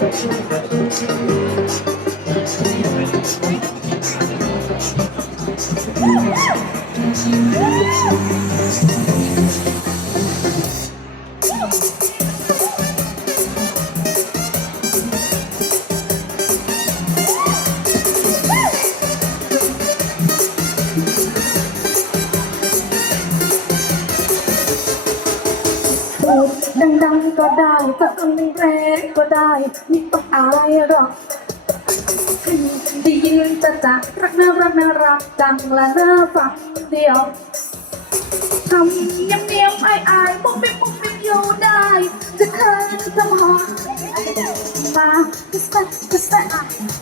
พู ดดังๆก็ได้ก็ต้องแรงก็ได้ไม่ต้องอายหรอกได้ยินจะจักรักน่ารักน่ารักจังละน่าฟังเดียวทำเนียมเนียมอายอายปุ๊บปิ๊บปุ๊บปิ๊บอยู่ได้ จะเคินทำหอมมากระแสกระแสอะกร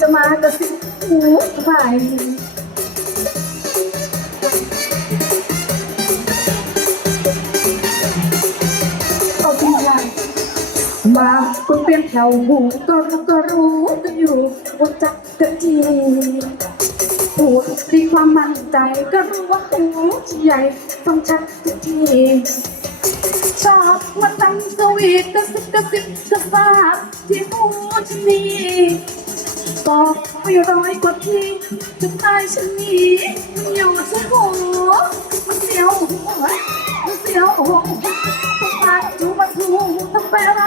จะมากระสิบหูไปเอาทีไรมาคุณเปลี่ยนแถวหูก็รู้ก็รู้กันอยู่ว่าจักกะจีพูดีความมั่นใจก็รู้ว่าหูใหญ่ต้องชัดทุกทีชอบมาตั้งสวีทกระซิบกระซิบกระซาบที่ นนี่อกไปร้อยกว่าที่จนตายฉันนี้มันอยู่ที่หัวมันเสียวหัวมันเสียวหัวต้องมาจูมาทูต้องไปอะไร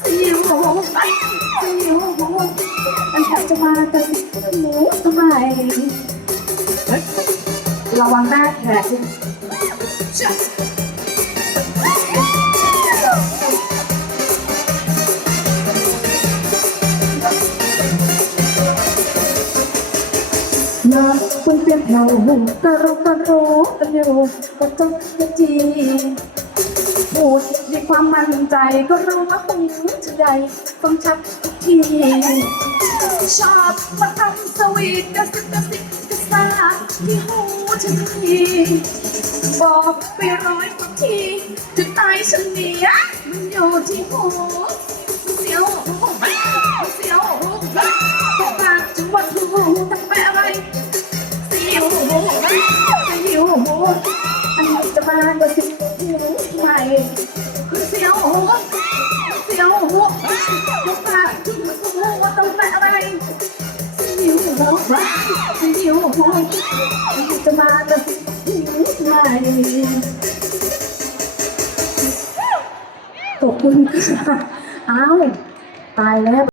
เสียวหัวเสียวหัวมันแทบจะมากระหมูทำไมระวังหน้าแขก นะคุณเปลี่ยนแถวหูกระรกระรู้กันอยู่ก็ต้องกระจีพูดด้วยความมั่นใจก็รู้ว่าหูจะใหญ่ต้องชัดทุกที ชอบมาทำสวีทกระซิบกระซิบกระซาบที่หูฉันทีบอกไปร้อยกว่าทีถึงตายฉันเนี้ยมันอยู่ที่หูเสียวหูมันเสียวหูต้องการจังหวัดหู จะมากระซิบหูใหม่เสียวหูเสียวหูต้องการจังหวัดหูว่าต้องไปอะไรหิวหัวหิวหัวจะมาจะหิวใหม่ขอบคุณค่ะอ้าวตายแล้ว